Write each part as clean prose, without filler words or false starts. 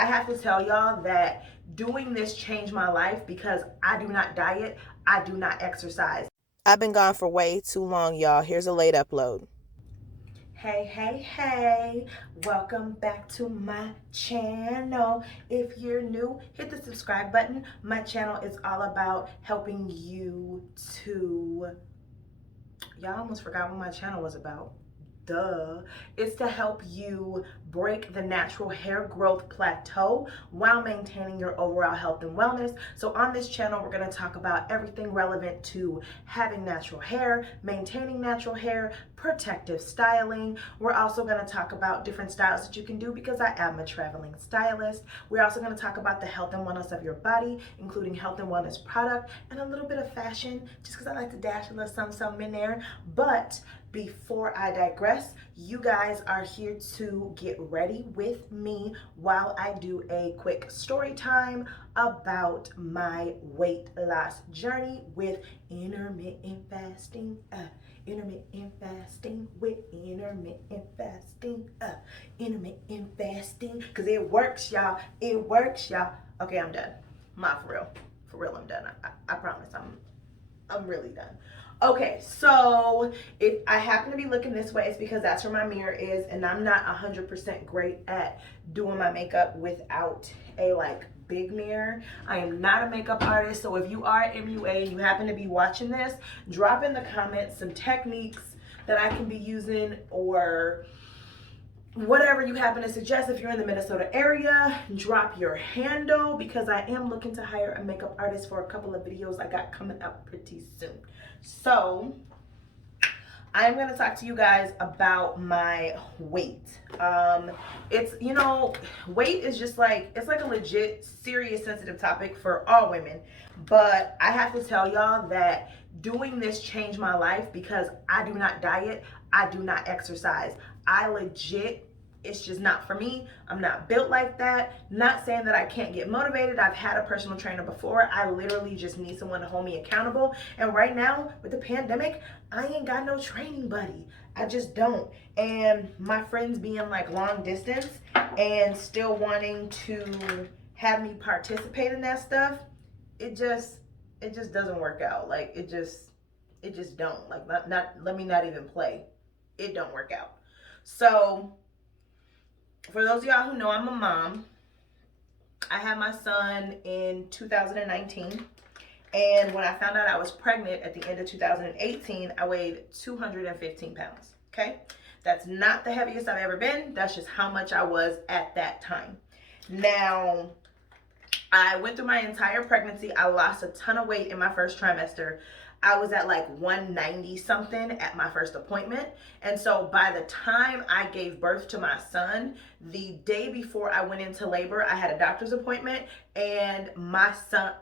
I have to tell y'all that doing this changed my life because I do not diet, I do not exercise. I've been gone for way too long, y'all. Here's a late upload. Hey, welcome back to my channel. If you're new, hit the subscribe button. My channel is all about helping you to, y'all almost forgot what my channel was about. Duh. It's to help you break the natural hair growth plateau while maintaining your overall health and wellness. So on this channel, we're going to talk about everything relevant to having natural hair, maintaining natural hair, protective styling. We're also going to talk about different styles that you can do because I am a traveling stylist. We're also going to talk about the health and wellness of your body, including health and wellness product and a little bit of fashion, just because I like to dash a little something in there. But before I digress, you guys are here to get ready with me while I do a quick story time about my weight loss journey with intermittent fasting. Intermittent fasting with intermittent fasting. Intermittent fasting. Because it works, y'all. It works, y'all. Okay, I'm done. For real. For real, I'm done. I promise I'm really done. Okay, so if I happen to be looking this way, it's because that's where my mirror is, and I'm not 100% great at doing my makeup without a big mirror. I am not a makeup artist, so if you are at MUA and you happen to be watching this, drop in the comments some techniques that I can be using or whatever you happen to suggest. If you're in the Minnesota area, drop your handle because I am looking to hire a makeup artist for a couple of videos I got coming up pretty soon. So I'm going to talk to you guys about my weight. It's, weight is just it's like a legit serious sensitive topic for all women, but I have to tell y'all that doing this changed my life because I do not diet, I do not exercise. I legit, it's just not for me. I'm not built like that. Not saying that I can't get motivated. I've had a personal trainer before. I literally just need someone to hold me accountable. And right now, with the pandemic, I ain't got no training buddy. I just don't. And my friends being long distance and still wanting to have me participate in that stuff, it just doesn't work out. It just don't. Not let me not even play. It don't work out. So for those of y'all who know, I'm a mom. I had my son in 2019. And when I found out I was pregnant at the end of 2018, I weighed 215 pounds. Okay? That's not the heaviest I've ever been. That's just how much I was at that time. Now, I went through my entire pregnancy. I lost a ton of weight in my first trimester. I was at 190 something at my first appointment. And so by the time I gave birth to my son, the day before I went into labor, I had a doctor's appointment, and my son,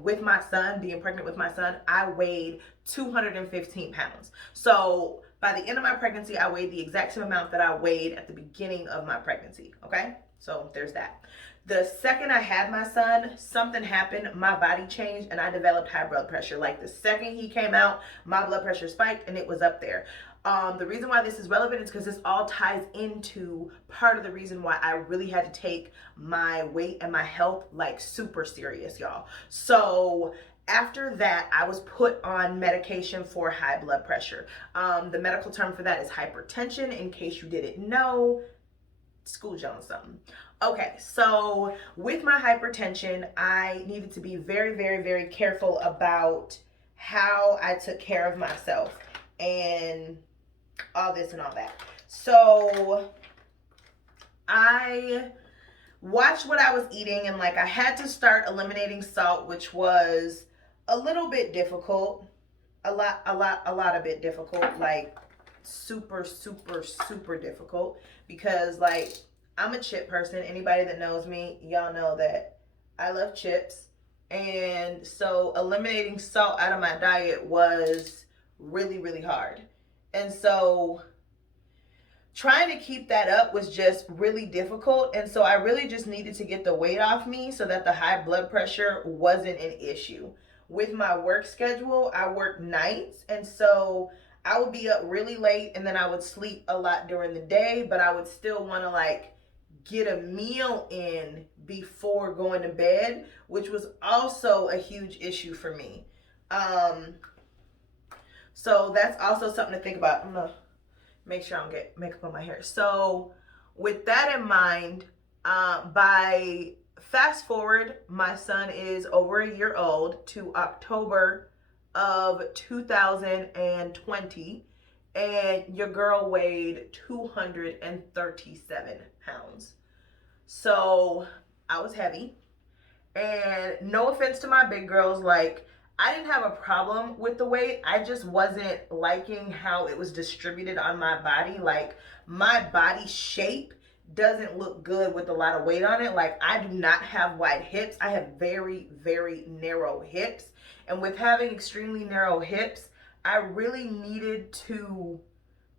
with my son, being pregnant with my son, I weighed 215 pounds. So by the end of my pregnancy, I weighed the exact same amount that I weighed at the beginning of my pregnancy. Okay? So there's that. The second I had my son, something happened. My body changed and I developed high blood pressure. The second he came out, my blood pressure spiked and it was up there. The reason why this is relevant is because this all ties into part of the reason why I really had to take my weight and my health super serious, y'all. So after that, I was put on medication for high blood pressure. The medical term for that is hypertension, in case you didn't know. School you on something. Okay, so with my hypertension, I needed to be very, very, very careful about how I took care of myself and all this and all that. So I watched what I was eating, and I had to start eliminating salt, which was a little bit difficult. A lot of bit difficult, super, super, super difficult, because I'm a chip person. Anybody that knows me, y'all know that I love chips. And so eliminating salt out of my diet was really, really hard. And so trying to keep that up was just really difficult. And so I really just needed to get the weight off me so that the high blood pressure wasn't an issue. With my work schedule, I work nights. And so I would be up really late and then I would sleep a lot during the day, but I would still want to get a meal in before going to bed, which was also a huge issue for me. So that's also something to think about. I'm gonna make sure I don't get makeup on my hair. So with that in mind, by fast forward, my son is over a year old to October of 2020, and your girl weighed 237 pounds. So I was heavy. And no offense to my big girls, like, I didn't have a problem with the weight. I just wasn't liking how it was distributed on my body. Like, my body shape doesn't look good with a lot of weight on it. Like, I do not have wide hips. I have very, very narrow hips. And with having extremely narrow hips, I really needed to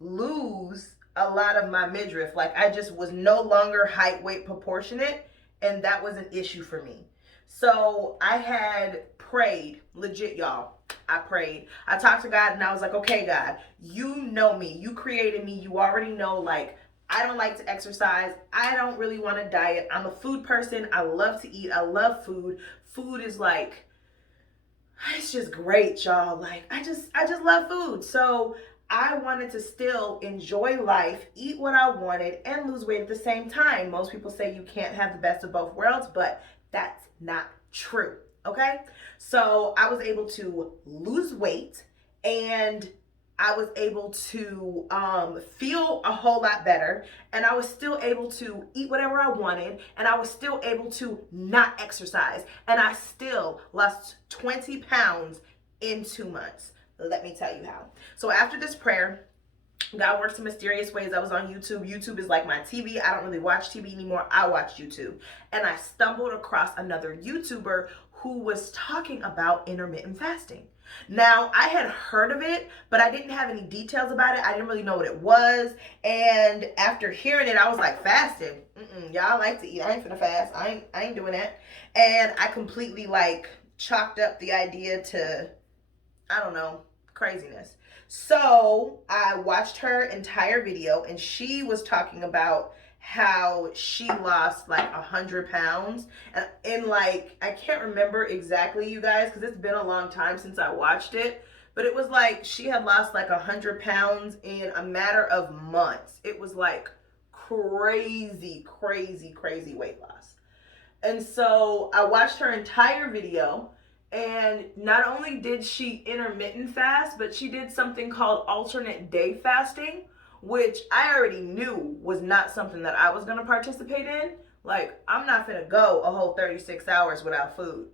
lose a lot of my midriff. Like, I just was no longer height weight proportionate, and that was an issue for me. So I had prayed, legit, y'all. I prayed. I talked to God and I was like, okay, God, you know me. You created me. You already know, like, I don't like to exercise. I don't really want to diet. I'm a food person. I love to eat. I love food. Food is like, it's just great, y'all. Like, I just love food. So I wanted to still enjoy life, eat what I wanted, and lose weight at the same time. Most people say you can't have the best of both worlds, but that's not true. Okay? So I was able to lose weight, and I was able to feel a whole lot better, and I was still able to eat whatever I wanted, and I was still able to not exercise, and I still lost 20 pounds in 2 months. Let me tell you how. So after this prayer, God works in mysterious ways. I was on YouTube. YouTube is like my TV. I don't really watch TV anymore. I watch YouTube. And I stumbled across another YouTuber who was talking about intermittent fasting. Now, I had heard of it, but I didn't have any details about it. I didn't really know what it was. And after hearing it, I was like, fasting? Y'all like to eat. I ain't finna fast. I ain't doing that. And I completely like chalked up the idea to, I don't know, craziness. So I watched her entire video, and she was talking about how she lost like 100 pounds, and in like, I can't remember exactly, you guys, because it's been a long time since I watched it, but it was like she had lost like 100 pounds in a matter of months. It was like crazy, crazy, crazy weight loss. And so I watched her entire video, and not only did she intermittent fast, but she did something called alternate day fasting, which I already knew was not something that I was going to participate in. Like, I'm not going to go a whole 36 hours without food.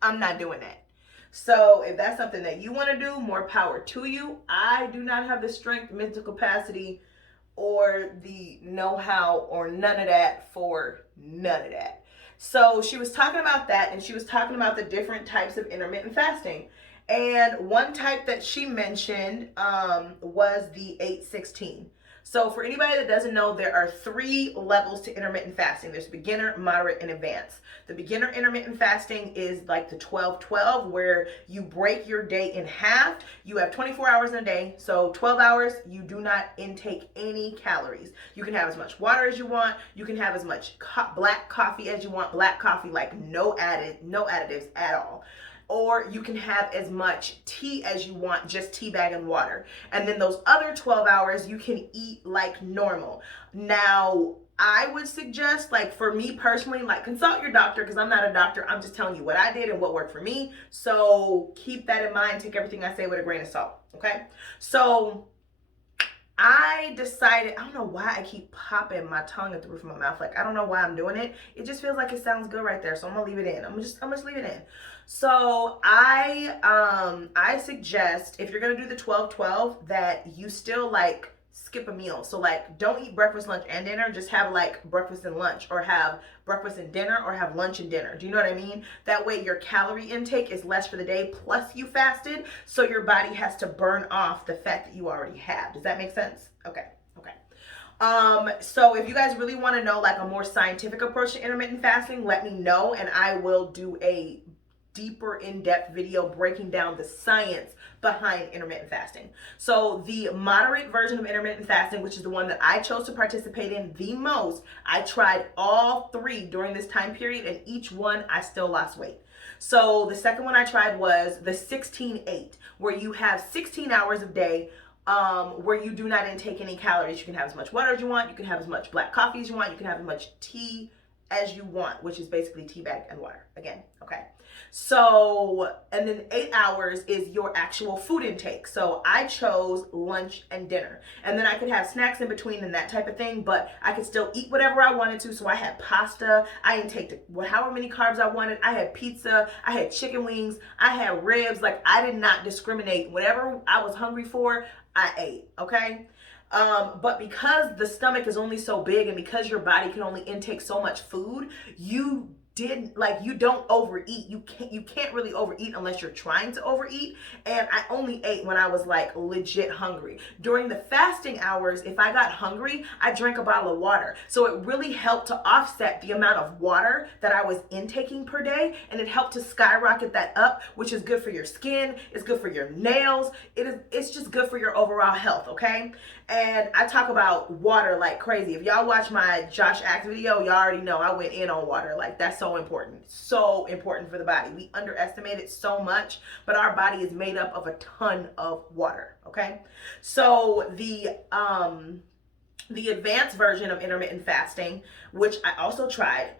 I'm not doing that. So if that's something that you want to do, more power to you. I do not have the strength, mental capacity, or the know-how, or none of that for none of that. So she was talking about that, and she was talking about the different types of intermittent fasting. And one type that she mentioned was the 8-16. So for anybody that doesn't know, there are 3 levels to intermittent fasting. There's beginner, moderate, and advanced. The beginner intermittent fasting is like the 12-12, where you break your day in half. You have 24 hours in a day, so 12 hours, you do not intake any calories. You can have as much water as you want. You can have as much black coffee as you want. Black coffee, like no additives at all. Or you can have as much tea as you want, just tea bag and water. And then those other 12 hours, you can eat like normal. Now, I would suggest, like, for me personally, like, consult your doctor, because I'm not a doctor. I'm just telling you what I did and what worked for me. So keep that in mind. Take everything I say with a grain of salt, okay? So I decided, I don't know why I keep popping my tongue at the roof of my mouth. Like, I don't know why I'm doing it. It just feels like it sounds good right there. So I'm gonna leave it in. I'm just leave it in. So I suggest, if you're gonna do the 12-12, that you still like skip a meal. So like, don't eat breakfast, lunch, and dinner. Just have like breakfast and lunch, or have breakfast and dinner, or have lunch and dinner. Do you know what I mean? That way your calorie intake is less for the day, plus you fasted, so your body has to burn off the fat that you already have. Does that make sense? Okay. So if you guys really want to know like a more scientific approach to intermittent fasting, let me know, and I will do a deeper in-depth video breaking down the science behind intermittent fasting. So the moderate version of intermittent fasting, which is the one that I chose to participate in the most, I tried all three during this time period, and each one I still lost weight. So the second one I tried was the 16-8, where you have 16 hours of day where you do not intake any calories. You can have as much water as you want. You can have as much black coffee as you want. You can have as much tea as you want, which is basically tea bag and water again. Okay. So, and then 8 hours is your actual food intake. So I chose lunch and dinner. And then I could have snacks in between and that type of thing, but I could still eat whatever I wanted to. So I had pasta. I intaked however many carbs I wanted. I had pizza. I had chicken wings. I had ribs. Like, I did not discriminate. Whatever I was hungry for, I ate. Okay. But because the stomach is only so big and because your body can only intake so much food, you don't overeat. You can't really overeat unless you're trying to overeat. And I only ate when I was like legit hungry. During the fasting hours, if I got hungry, I drank a bottle of water. So it really helped to offset the amount of water that I was intaking per day, and it helped to skyrocket that up, which is good for your skin, it's good for your nails, it's just good for your overall health, okay? And I talk about water like crazy. If y'all watch my Josh Axe video, y'all already know I went in on water. Like, that's so important for the body. We underestimate it so much, but our body is made up of a ton of water, okay? So the advanced version of intermittent fasting, which I also tried,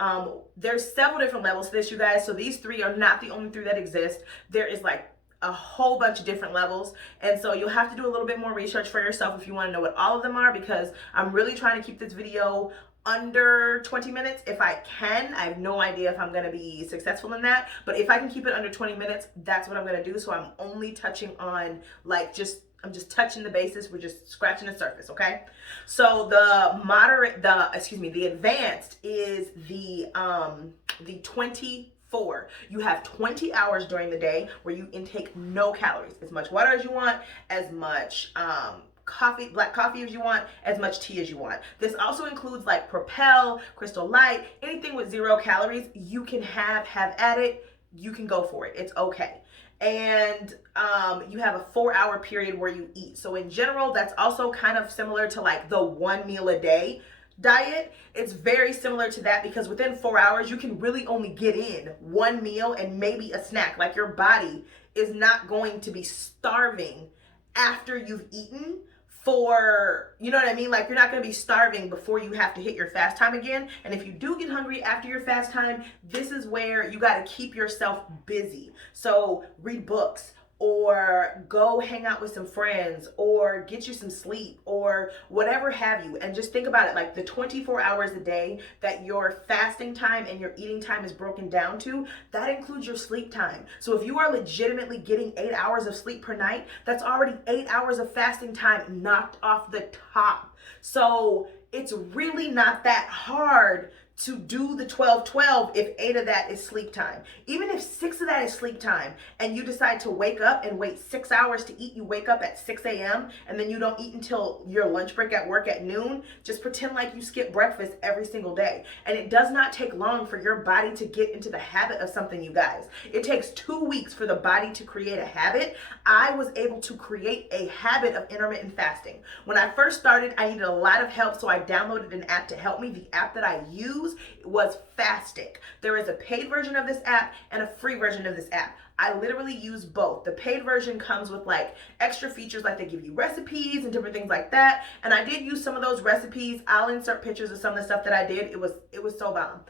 there's several different levels to this, you guys. So these three are not the only three that exist. There is like a whole bunch of different levels, and so you'll have to do a little bit more research for yourself if you want to know what all of them are, because I'm really trying to keep this video under 20 minutes if I can. I have no idea if I'm going to be successful in that, but if I can keep it under 20 minutes, that's what I'm going to do. So I'm only touching on I'm just touching the basis. We're just scratching the surface, okay? So the advanced is the 24. You have 20 hours during the day where you intake no calories, as much water as you want, as much black coffee as you want, as much tea as you want. This also includes like Propel, Crystal Light, anything with 0 calories. You can have at it. You can go for it. It's okay. And you have a 4-hour period where you eat. So in general, that's also kind of similar to like the 1 meal a day diet. It's very similar to that, because within 4 hours, you can really only get in 1 meal and maybe a snack. Like, your body is not going to be starving after you've eaten for, you know what I mean? Like, you're not going to be starving before you have to hit your fast time again. And if you do get hungry after your fast time, this is where you got to keep yourself busy. So read books, or go hang out with some friends, or get you some sleep, or whatever have you. And just think about it, like the 24 hours a day that your fasting time and your eating time is broken down to, that includes your sleep time. So if you are legitimately getting 8 hours of sleep per night, that's already 8 hours of fasting time knocked off the top. So it's really not that hard to do the 12-12 if 8 of that is sleep time. Even if 6 of that is sleep time, and you decide to wake up and wait 6 hours to eat, you wake up at 6 a.m. and then you don't eat until your lunch break at work at noon, just pretend like you skip breakfast every single day. And it does not take long for your body to get into the habit of something, you guys. It takes 2 weeks for the body to create a habit. I was able to create a habit of intermittent fasting. When I first started, I needed a lot of help, so I downloaded an app to help me. The app that I use was Fastic. There is a paid version of this app and a free version of this app. I literally use both. The paid version comes with like extra features, like they give you recipes and different things like that. And I did use some of those recipes. I'll insert pictures of some of the stuff that I did. It was so bomb.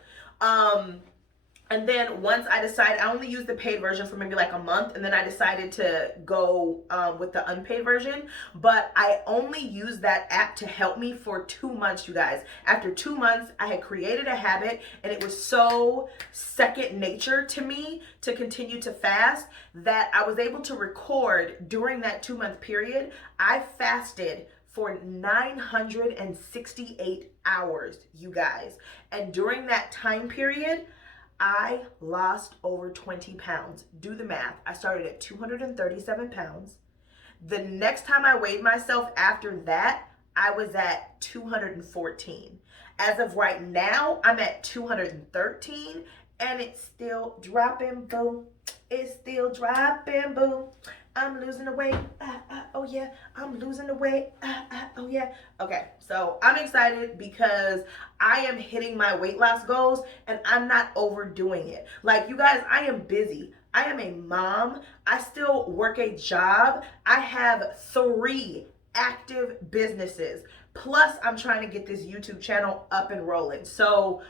And then once I decided, I only used the paid version for maybe like a month, and then I decided to go with the unpaid version. But I only used that app to help me for 2 months, you guys. After 2 months, I had created a habit, and it was so second nature to me to continue to fast that I was able to record during that 2-month period. I fasted for 968 hours, you guys. And during that time period, I lost over 20 pounds. Do the math. I started at 237 pounds. The next time I weighed myself after that, I was at 214. As of right now, I'm at 213, and it's still dropping, boo. It's still dropping, boo. I'm losing the weight. Oh yeah, I'm losing the weight. Oh yeah. Okay, so I'm excited because I am hitting my weight loss goals and I'm not overdoing it. Like, you guys, I am busy. I am a mom. I still work a job. I have 3 active businesses. Plus, I'm trying to get this YouTube channel up and rolling. So,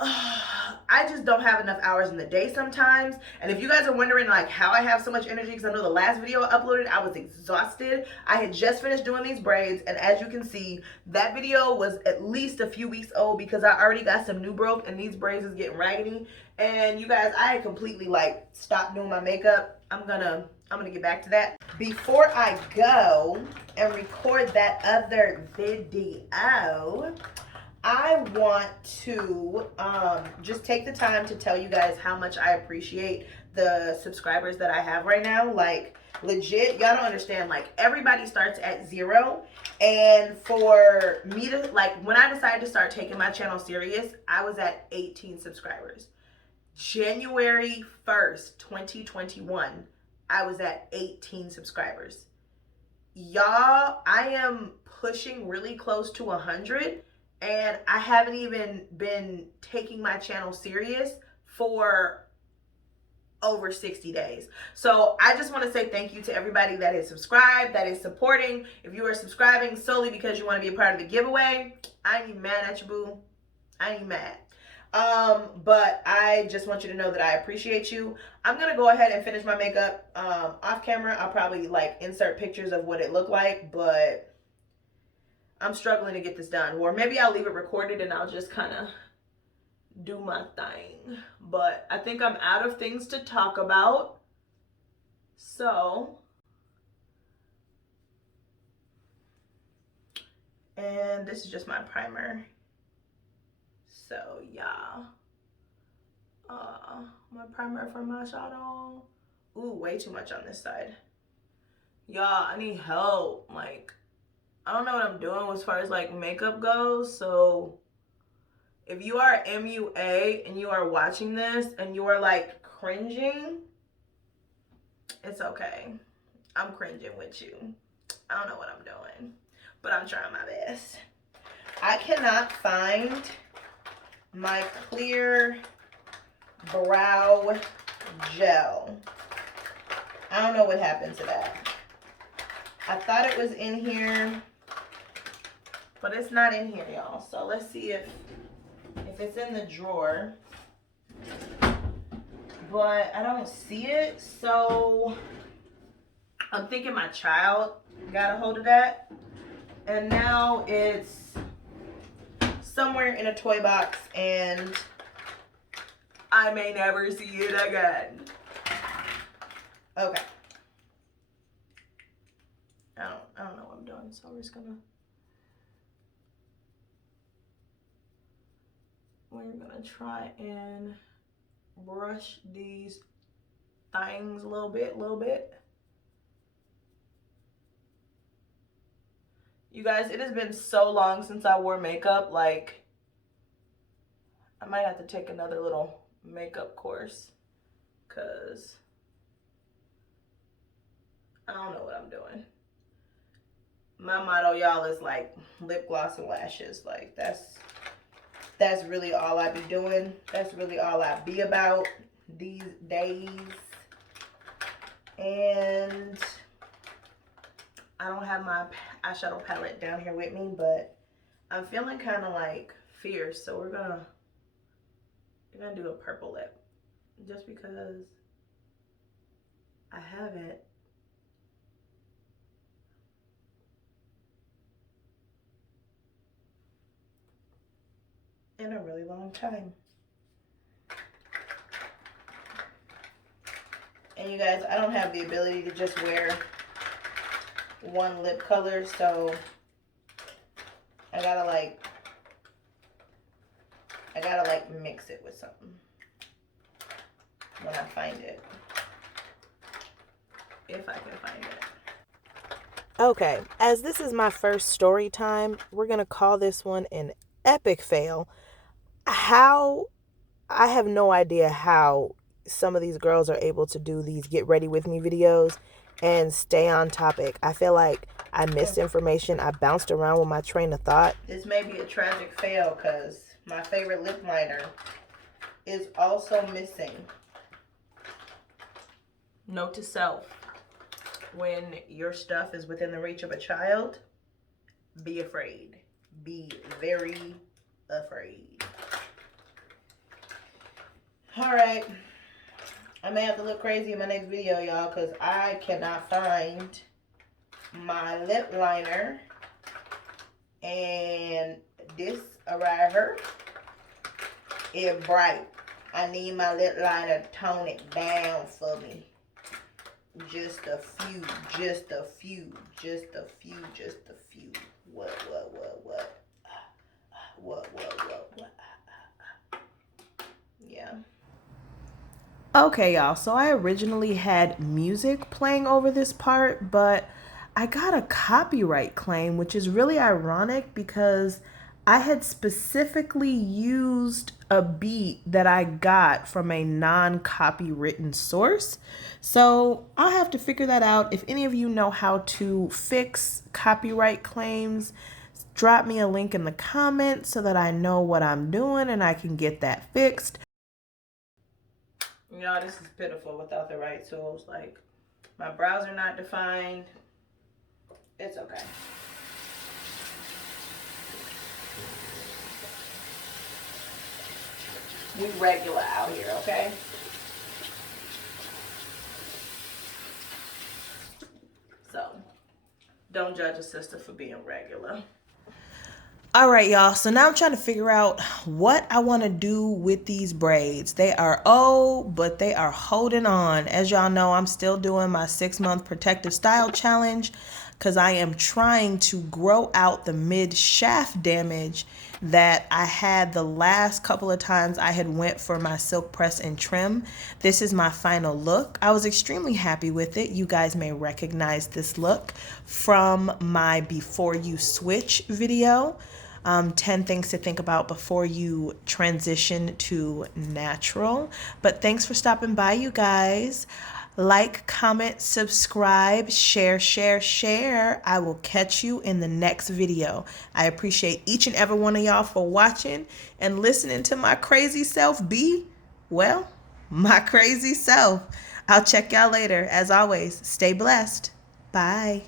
I just don't have enough hours in the day sometimes. And if you guys are wondering like how I have so much energy, because I know the last video I uploaded, I was exhausted. I had just finished doing these braids, and as you can see, that video was at least a few weeks old because I already got some new broke and these braids is getting raggedy. And you guys, I had completely like stopped doing my makeup. I'm gonna get back to that. Before I go and record that other video, I want to just take the time to tell you guys how much I appreciate the subscribers that I have right now. Like, legit, y'all don't understand. Like, everybody starts at 0. And for me to, like, when I decided to start taking my channel serious, I was at 18 subscribers. January 1st, 2021, I was at 18 subscribers. Y'all, I am pushing really close to 100. And I haven't even been taking my channel serious for over 60 days. So I just want to say thank you to everybody that is subscribed, that is supporting. If you are subscribing solely because you want to be a part of the giveaway, I ain't even mad at you, boo. I ain't even mad. But I just want you to know that I appreciate you. I'm gonna go ahead and finish my makeup off camera. I'll probably like insert pictures of what it looked like, but I'm struggling to get this done. Or maybe I'll leave it recorded and I'll just kind of do my thing. But I think I'm out of things to talk about. So, and this is just my primer. So, yeah. My primer for my shadow. Ooh, way too much on this side. Y'all, I need help. Like, I don't know what I'm doing as far as like makeup goes. So if you are MUA and you are watching this and you are like cringing, it's okay. I'm cringing with you. I don't know what I'm doing, but I'm trying my best. I cannot find my clear brow gel. I don't know what happened to that. I thought it was in here, but it's not in here, y'all. So let's see if it's in the drawer. But I don't see it, so I'm thinking my child got a hold of that. And now it's somewhere in a toy box and I may never see it again. Okay. I don't know what I'm doing, so we're gonna try and brush these things a little bit. You guys, it has been so long since I wore makeup, like I might have to take another little makeup course because I don't know what I'm doing. My motto, y'all, is like lip gloss and lashes. Like that's really all I be doing. That's really all I be about these days. And I don't have my eyeshadow palette down here with me, but I'm feeling kind of like fierce, so we're gonna do a purple lip just because I haven't in a really long time. And you guys, I don't have the ability to just wear one lip color, so I gotta like mix it with something when I find it. If I can find it. Okay, as this is my first story time, we're going to call this one an epic fail. I have no idea how some of these girls are able to do these get ready with me videos and stay on topic. I feel like I missed information. I bounced around with my train of thought. This may be a tragic fail because my favorite lip liner is also missing. Note to self: when your stuff is within the reach of a child, be afraid. Be very afraid. Alright. I may have to look crazy in my next video, y'all, because I cannot find my lip liner. And this right here is bright. I need my lip liner to tone it down for me. Just a few. What? Yeah. Okay, y'all, so I originally had music playing over this part, but I got a copyright claim, which is really ironic because I had specifically used a beat that I got from a non-copywritten source. So I'll have to figure that out. If any of you know how to fix copyright claims, drop me a link in the comments so that I know what I'm doing and I can get that fixed. Y'all, this is pitiful without the right tools. Like, my brows are not defined. It's okay. We regular out here, okay? So, don't judge a sister for being regular. All right, y'all. So now I'm trying to figure out what I want to do with these braids. They are old, but they are holding on. As y'all know, I'm still doing my 6-month protective style challenge because I am trying to grow out the mid shaft damage that I had the last couple of times I had went for my silk press and trim. This is my final look. I was extremely happy with it. You guys may recognize this look from my before you switch video. 10 things to think about before you transition to natural. But thanks for stopping by, you guys. Like, comment, subscribe, share. I will catch you in the next video. I appreciate each and every one of y'all for watching and listening to my crazy self be, well, my crazy self. I'll check y'all later. As always, stay blessed. Bye.